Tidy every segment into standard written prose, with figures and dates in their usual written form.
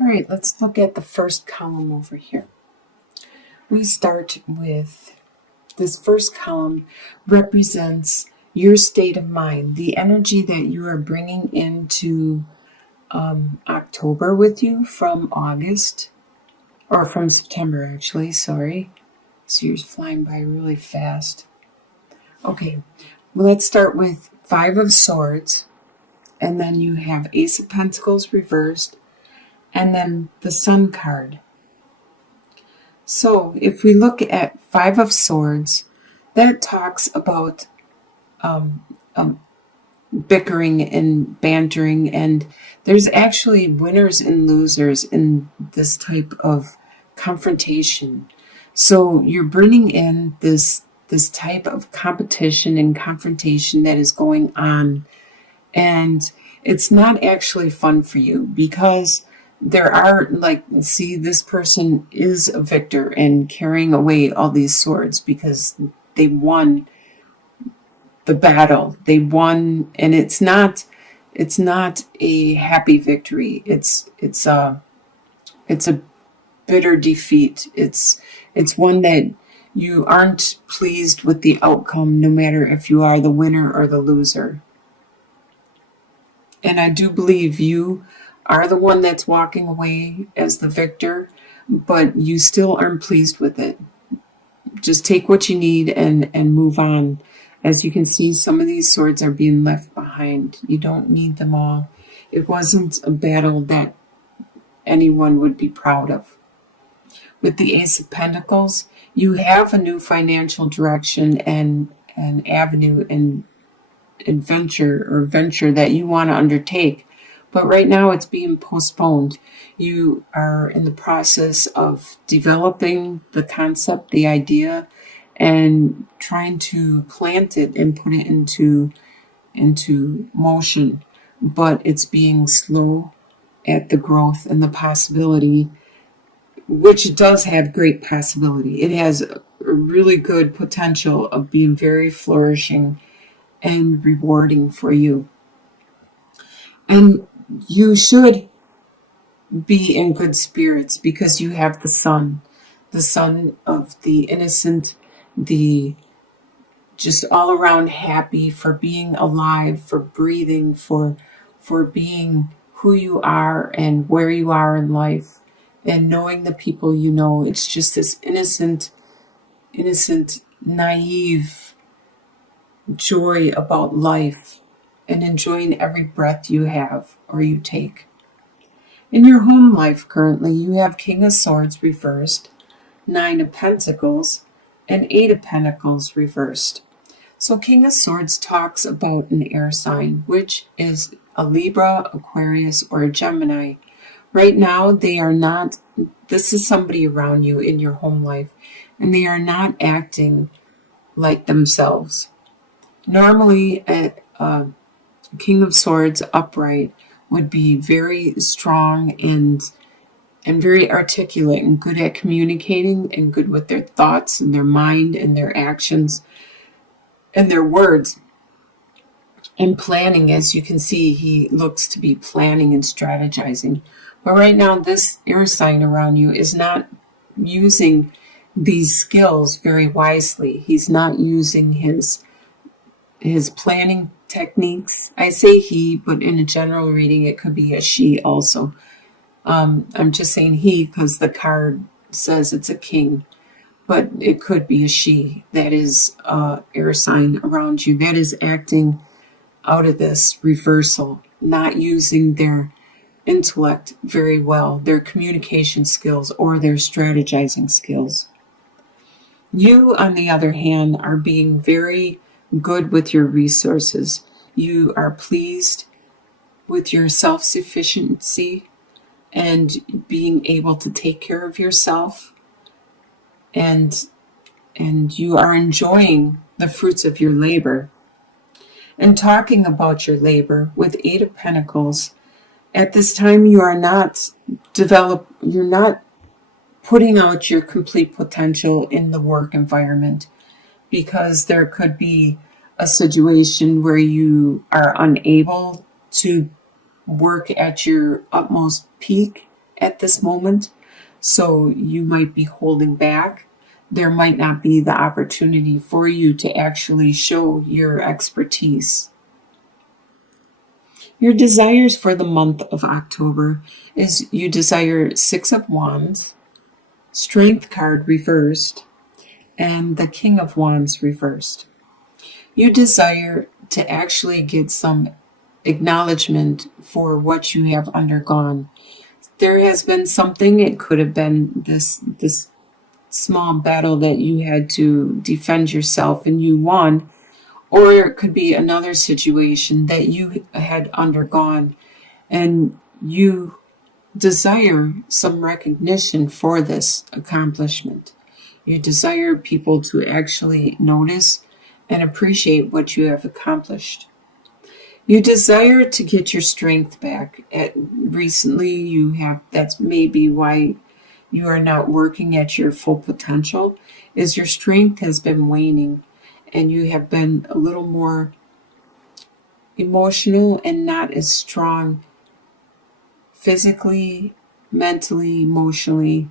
All right, let's look at the first column over here. We start with this first column represents your state of mind, the energy that you are bringing into October with you from August, or from September actually, sorry. So you're flying by really fast. Okay, well, let's start with Five of Swords, and then you have Ace of Pentacles reversed, and then the Sun card. So if we look at Five of Swords, that talks about bickering and bantering, and there's actually winners and losers in this type of confrontation. So you're bringing in this type of competition and confrontation that is going on, and it's not actually fun for you because there are, like, see, this person is a victor and carrying away all these swords because they won the battle. They won, and it's not a happy victory. It's a bitter defeat. It's one that you aren't pleased with the outcome, no matter if you are the winner or the loser. And I do believe you are the one that's walking away as the victor, but you still aren't pleased with it. Just take what you need and move on. As you can see, some of these swords are being left behind. You don't need them all. It wasn't a battle that anyone would be proud of. With the Ace of Pentacles, you have a new financial direction and an avenue and venture that you want to undertake. But right now it's being postponed. You are in the process of developing the concept, the idea, and trying to plant it and put it into motion. But it's being slow at the growth and the possibility, which does have great possibility. It has a really good potential of being very flourishing and rewarding for you. And you should be in good spirits because you have the sun of the innocent, the just all around happy for being alive, for breathing, for being who you are and where you are in life, and knowing the people you know. It's just this innocent, naive joy about life and enjoying every breath you have or you take. In your home life currently, you have King of Swords reversed, Nine of Pentacles, and Eight of Pentacles reversed. So King of Swords talks about an air sign, which is a Libra, Aquarius, or a Gemini. Right now, they are not, this is somebody around you in your home life, and they are not acting like themselves. Normally, a King of Swords upright would be very strong and very articulate and good at communicating and good with their thoughts and their mind and their actions and their words and planning. As you can see, he looks to be planning and strategizing. But right now, this air sign around you is not using these skills very wisely. He's not using his planning techniques. I say he, but in a general reading, it could be a she also. I'm just saying he because the card says it's a king, but it could be a she that is air sign around you that is acting out of this reversal, not using their intellect very well, their communication skills or their strategizing skills. You, on the other hand, are being very good with your resources. You are pleased with your self-sufficiency and being able to take care of yourself, and you are enjoying the fruits of your labor. And talking about your labor with Eight of Pentacles, at this time you are not you're not putting out your complete potential in the work environment, because there could be a situation where you are unable to work at your utmost peak at this moment. So you might be holding back. There might not be the opportunity for you to actually show your expertise. Your desires for the month of October is you desire Six of Wands, Strength card reversed, and the King of Wands reversed. You desire to actually get some acknowledgement for what you have undergone. There has been something, it could have been this small battle that you had to defend yourself and you won, or it could be another situation that you had undergone and you desire some recognition for this accomplishment. You desire people to actually notice and appreciate what you have accomplished. You desire to get your strength back. Recently, you have, that's maybe why you are not working at your full potential, is your strength has been waning and you have been a little more emotional and not as strong physically, mentally, emotionally.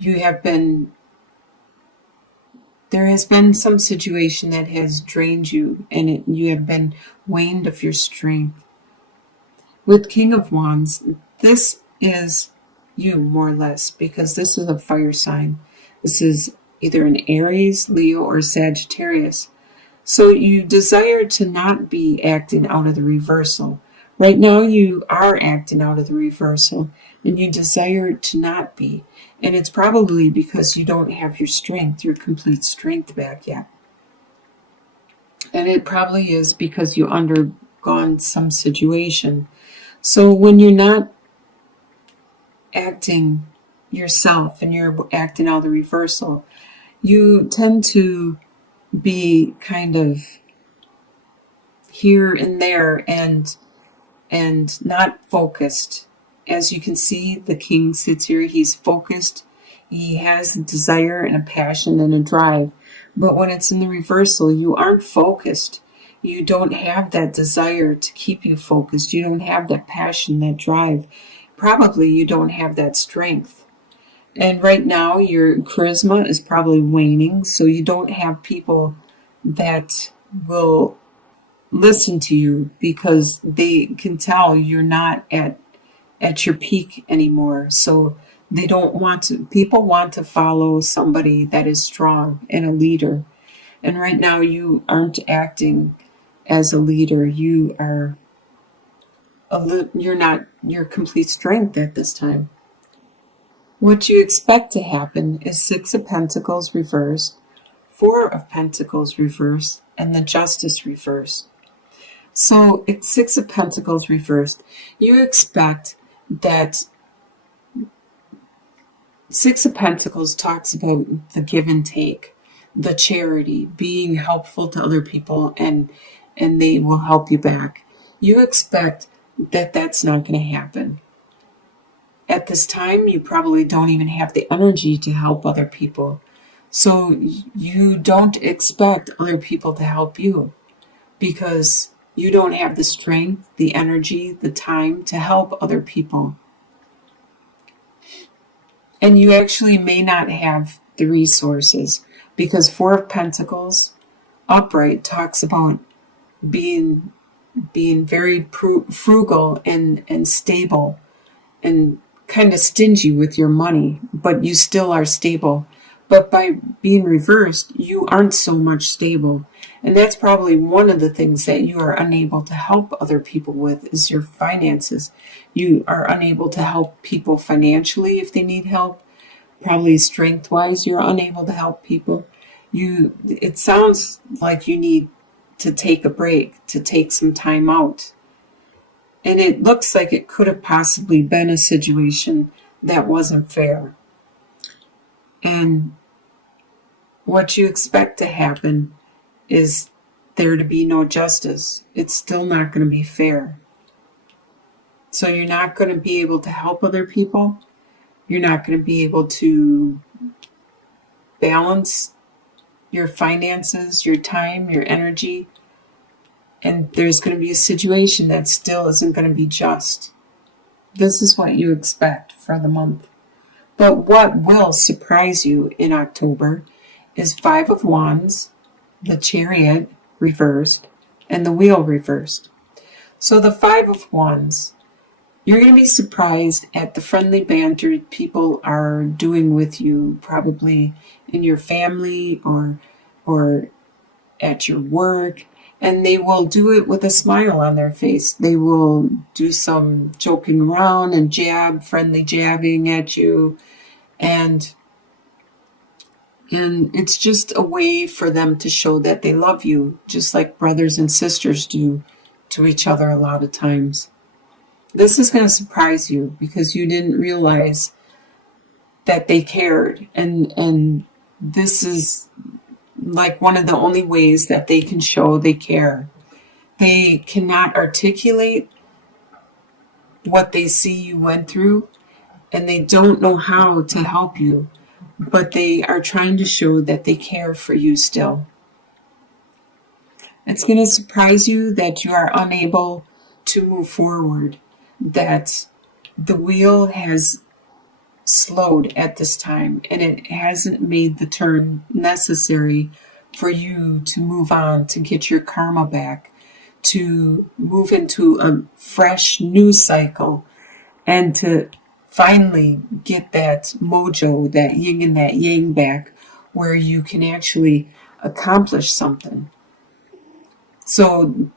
There has been some situation that has drained you and you have been waned of your strength. With King of Wands, this is you more or less, because this is a fire sign. This is either an Aries, Leo, or Sagittarius. So you desire to not be acting out of the reversal. Right now you are acting out of the reversal and you desire to not be. And it's probably because you don't have your strength, your complete strength back yet. And it probably is because you undergone some situation. So when you're not acting yourself and you're acting out of the reversal, you tend to be kind of here and there and not focused. As you can see, the king sits here. He's focused. He has a desire and a passion and a drive. But when it's in the reversal, you aren't focused. You don't have that desire to keep you focused. You don't have that passion, that drive. Probably you don't have that strength. And right now, your charisma is probably waning, so you don't have people that will listen to you because they can tell you're not at your peak anymore. So they don't want to, people want to follow somebody that is strong and a leader. And right now you aren't acting as a leader. You are you're not your complete strength at this time. What you expect to happen is Six of Pentacles reversed, Four of Pentacles reversed, and the Justice reversed. So it's Six of Pentacles reversed. You expect that Six of Pentacles talks about the give and take, the charity, being helpful to other people, and they will help you back. You expect that that's not going to happen. At this time, you probably don't even have the energy to help other people. So you don't expect other people to help you because you don't have the strength, the energy, the time to help other people. And you actually may not have the resources because Four of Pentacles upright talks about being very frugal and stable and kind of stingy with your money, but you still are stable. But by being reversed, you aren't so much stable. And that's probably one of the things that you are unable to help other people with is your finances. You are unable to help people financially if they need help. Probably strength-wise, you're unable to help people. It sounds like you need to take a break, to take some time out. And it looks like it could have possibly been a situation that wasn't fair. And what you expect to happen is there to be no justice. It's still not going to be fair. So you're not going to be able to help other people. You're not going to be able to balance your finances, your time, your energy. And there's going to be a situation that still isn't going to be just. This is what you expect for the month. But what will surprise you in October is Five of Wands, the Chariot reversed, and the Wheel reversed. So the Five of Wands, you're going to be surprised at the friendly banter people are doing with you, probably in your family or at your work, and they will do it with a smile on their face. They will do some joking around and friendly jabbing at you, and it's just a way for them to show that they love you, just like brothers and sisters do to each other a lot of times. This is going to surprise you because you didn't realize that they cared. And this is like one of the only ways that they can show they care. They cannot articulate what they see you went through, and they don't know how to help you, but they are trying to show that they care for you still. It's going to surprise you that you are unable to move forward, that the wheel has slowed at this time and it hasn't made the turn necessary for you to move on, to get your karma back, to move into a fresh new cycle, and to finally get that mojo, that yin and that yang back, where you can actually accomplish something. So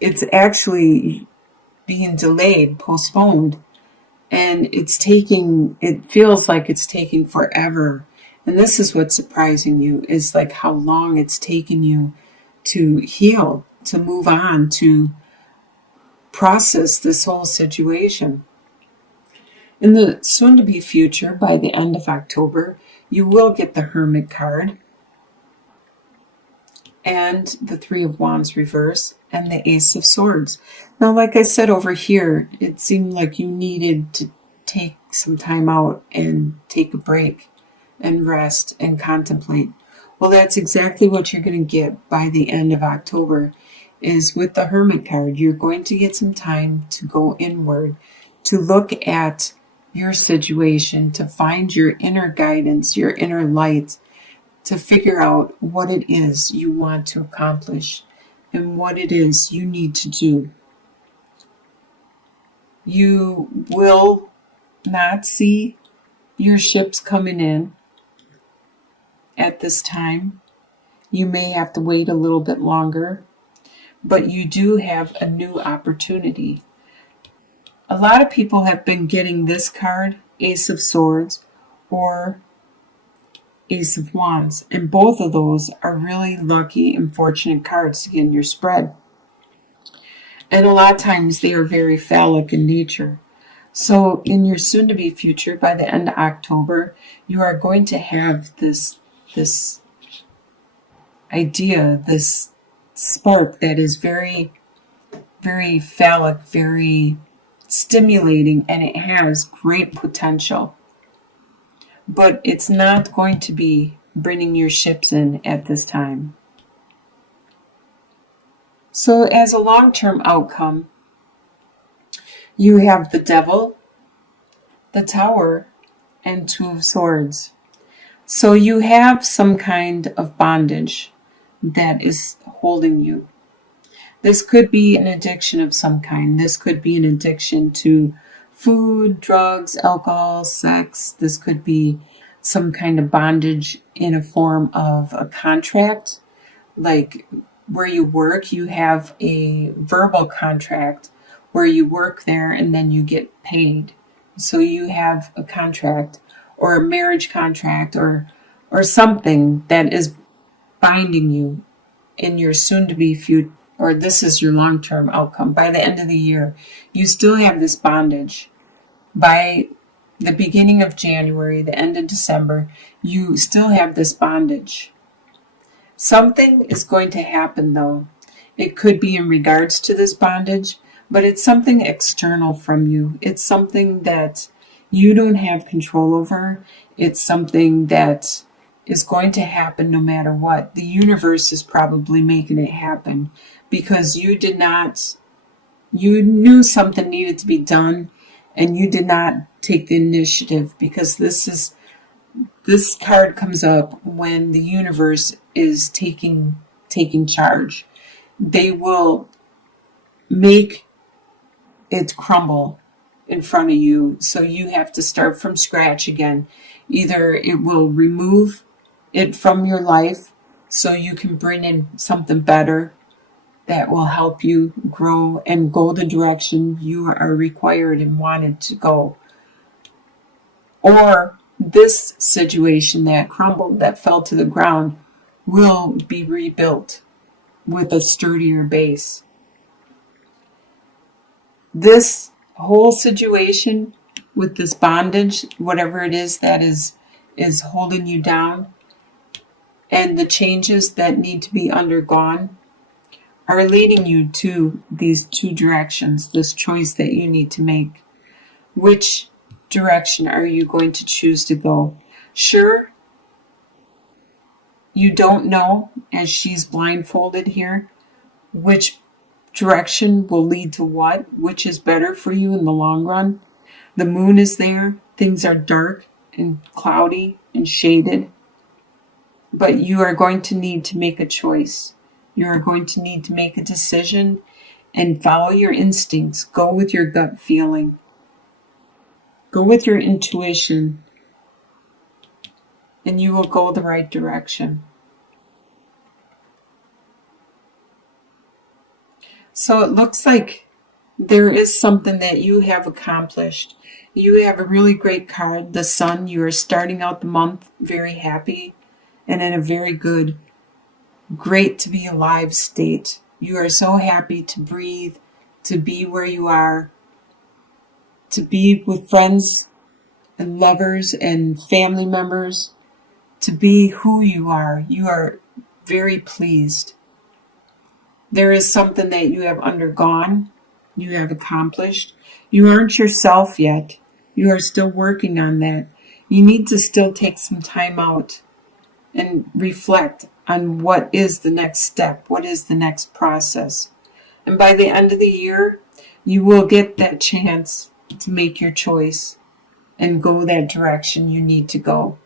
it's actually being delayed, postponed, and it feels like it's taking forever. And this is what's surprising you, is like how long it's taken you to heal, to move on, to process this whole situation. In the soon-to-be future, by the end of October, you will get the Hermit card and the Three of Wands reverse and the Ace of Swords. Now, like I said over here, it seemed like you needed to take some time out and take a break and rest and contemplate. Well, that's exactly what you're going to get by the end of October, is with the Hermit card. You're going to get some time to go inward, to look at your situation, to find your inner guidance, your inner light, to figure out what it is you want to accomplish and what it is you need to do. You will not see your ships coming in at this time. You may have to wait a little bit longer, but you do have a new opportunity. A lot of people have been getting this card, Ace of Swords or Ace of Wands, and both of those are really lucky and fortunate cards to get in your spread. And a lot of times they are very phallic in nature. So in your soon-to-be future, by the end of October, you are going to have this idea, this spark that is very, very phallic, very stimulating, and it has great potential. But it's not going to be bringing your ships in at this time. So as a long-term outcome, you have the Devil, the Tower, and Two of Swords. So you have some kind of bondage that is holding you. This could be an addiction of some kind. This could be an addiction to food, drugs, alcohol, sex. This could be some kind of bondage in a form of a contract. Like where you work, you have a verbal contract where you work there and then you get paid. So you have a contract or a marriage contract or something that is binding you in your soon-to-be future, or this is your long-term outcome. By the end of the year, you still have this bondage. By the beginning of January, the end of December, you still have this bondage. Something is going to happen, though. It could be in regards to this bondage, but it's something external from you. It's something that you don't have control over. It's something that is going to happen no matter what. The universe is probably making it happen because you knew something needed to be done, and you did not take the initiative, because this card comes up when the universe is taking charge. They will make it crumble in front of you, so you have to start from scratch again. Either it will remove it from your life so you can bring in something better that will help you grow and go the direction you are required and wanted to go. Or this situation that crumbled, that fell to the ground, will be rebuilt with a sturdier base. This whole situation with this bondage, whatever it is that is holding you down, and the changes that need to be undergone, are leading you to these two directions, this choice that you need to make. Which direction are you going to choose to go? Sure, you don't know, as she's blindfolded here, which direction will lead to what, which is better for you in the long run. The moon is there, things are dark and cloudy and shaded, but you are going to need to make a choice. You are going to need to make a decision and follow your instincts. Go with your gut feeling. Go with your intuition, and you will go the right direction. So it looks like there is something that you have accomplished. You have a really great card, the Sun. You are starting out the month very happy and in a very good, great to be alive state. You are so happy to breathe, to be where you are, to be with friends and lovers and family members, to be who you are. You are very pleased. There is something that you have undergone, you have accomplished. You aren't yourself yet. You are still working on that. You need to still take some time out and reflect on what is the next step, what is the next process. And by the end of the year, you will get that chance to make your choice and go that direction you need to go.